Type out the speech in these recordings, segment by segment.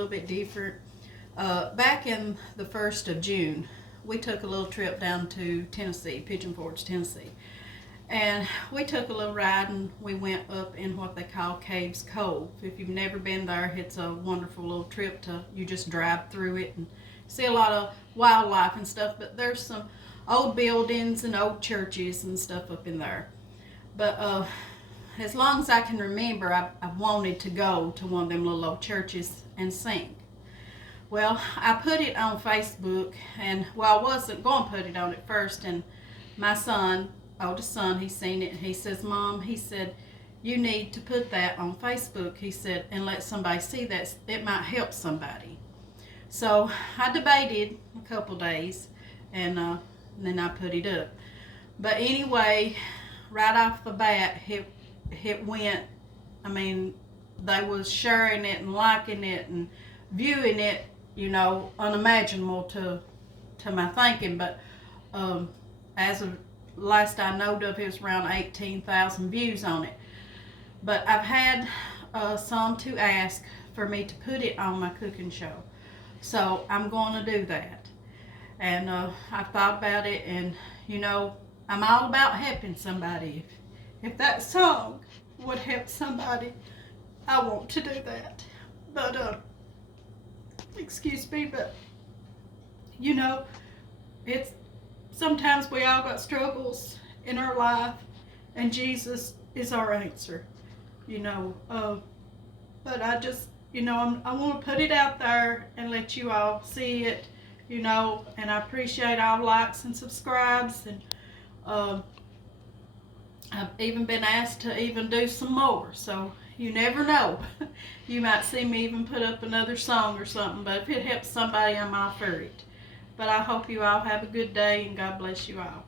little bit different. Back in the 1st of June, we took a little trip down to Tennessee, Pigeon Forge, Tennessee. And we took a little ride and we went up in what they call Caves Cove. If you've never been there, it's a wonderful little trip you just drive through it and see a lot of wildlife and stuff, but there's some old buildings and old churches and stuff up in there. But as long as I can remember, I've wanted to go to one of them little old churches and sing. Well, I put it on Facebook, and I wasn't going to put it on at first, and my oldest son, he seen it, and he says, Mom, he said, you need to put that on Facebook, he said, and let somebody see that. It might help somebody. So I debated a couple days, and then I put it up. But anyway, right off the bat, it went, I mean, they was sharing it and liking it and viewing it, unimaginable to my thinking. But as of last I know of, it was around 18,000 views on it. But I've had some to ask for me to put it on my cooking show. So I'm going to do that. And I've thought about it, and I'm all about helping somebody. If that song would help somebody, I want to do that. But excuse me, but it's sometimes we all got struggles in our life, and Jesus is our answer. But I just I want to put it out there and let you all see it, and I appreciate all likes and subscribes, and I've even been asked to even do some more, so you never know. You might see me even put up another song or something, but if it helps somebody, I'm all for it. But I hope you all have a good day, and God bless you all.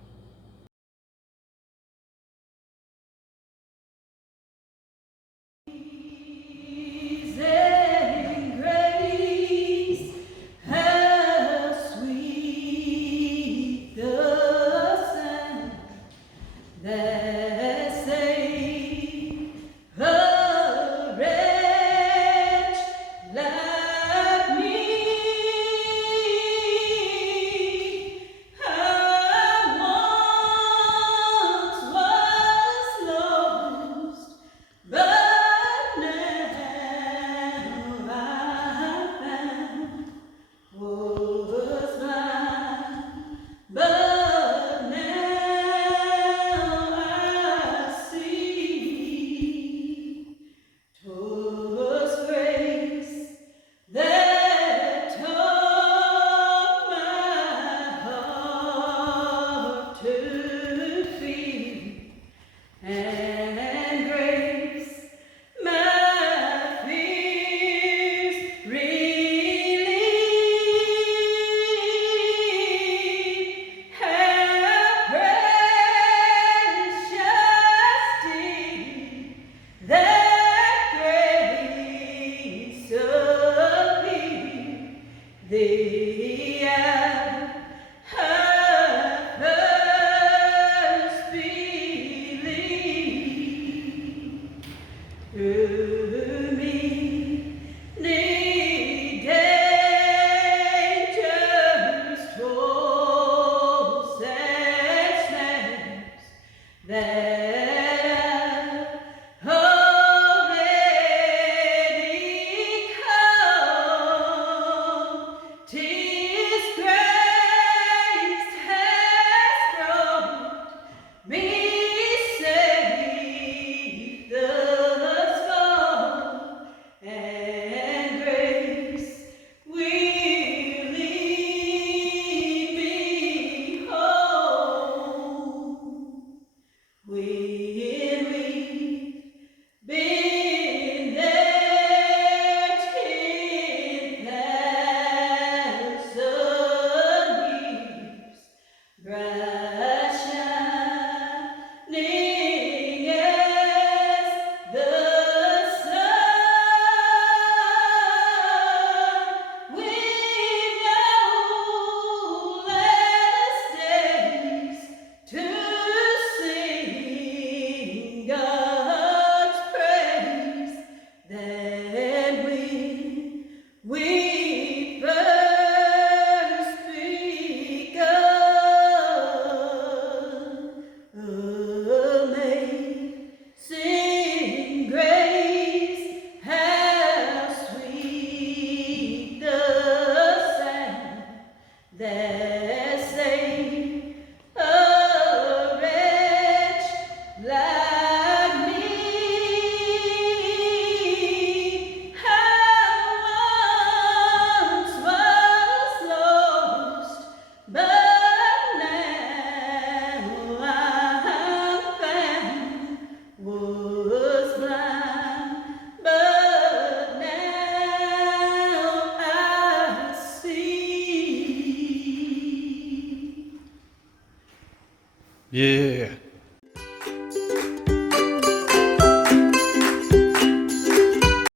We Yeah.